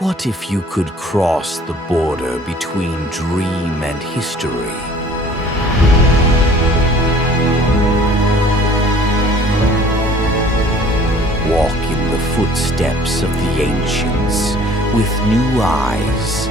What if you could cross the border between dream and history? Walk in the footsteps of the ancients with new eyes.